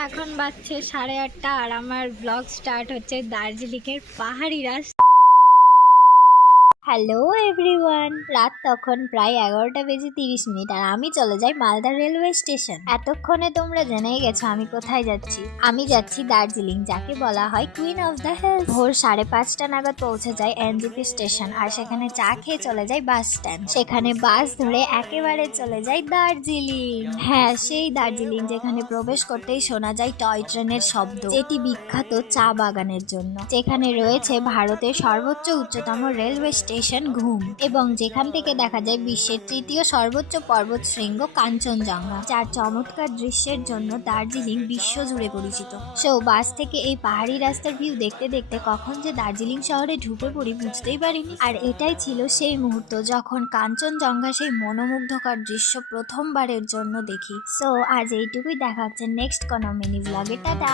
এখন বাজছে 8:30 আর আমার ব্লগ স্টার্ট হচ্ছে দার্জিলিংয়ের পাহাড়ি রাস্তা। হ্যালো এভরিওয়ান, রাত তখন প্রায় 11:30 আর আমি চলে যাই মালদা রেলওয়ে স্টেশন। এতক্ষণে তোমরা জেনেই গেছো আমি কোথায় যাচ্ছি। আমি যাচ্ছি দার্জিলিং, যাকে বলা হয় কুইন অফ দ্য হিলস। ভোর 5:30 নাগাদ পৌঁছে যায় এনজেপি স্টেশন, আর সেখানে চা খেয়ে চলে যায় বাস স্ট্যান্ড। সেখানে বাস ধরে একেবারে চলে যায় দার্জিলিং। হ্যাঁ, সেই দার্জিলিং যেখানে প্রবেশ করতেই শোনা যায় টয় ট্রেনের শব্দ, যেটি বিখ্যাত চা বাগানের জন্য। যেখানে রয়েছে ভারতের সর্বোচ্চ উচ্চতম রেলওয়ে স্টেশন ঘুম, এবং যেখান থেকে দেখা যায় বিশ্বের তৃতীয় সর্বোচ্চ পর্বত শৃঙ্গ কাঞ্চনজঙ্ঘা, যার চমৎকার দৃশ্যের জন্য দার্জিলিং বিশ্ব জুড়ে পরিচিত। সো বাস থেকে এই পাহাড়ি রাস্তার ভিউ দেখতে দেখতে কখন যে দার্জিলিং শহরে ঢুকে পড়ি বুঝতেই পারিনি। আর এটাই ছিল সেই মুহূর্ত যখন কাঞ্চনজঙ্ঘা সেই মনোমুগ্ধকর দৃশ্য প্রথমবারের জন্য দেখি। সো আজ এইটুকুই, দেখা হচ্ছে নেক্সট কোনো মিনি ব্লগে। টাটা।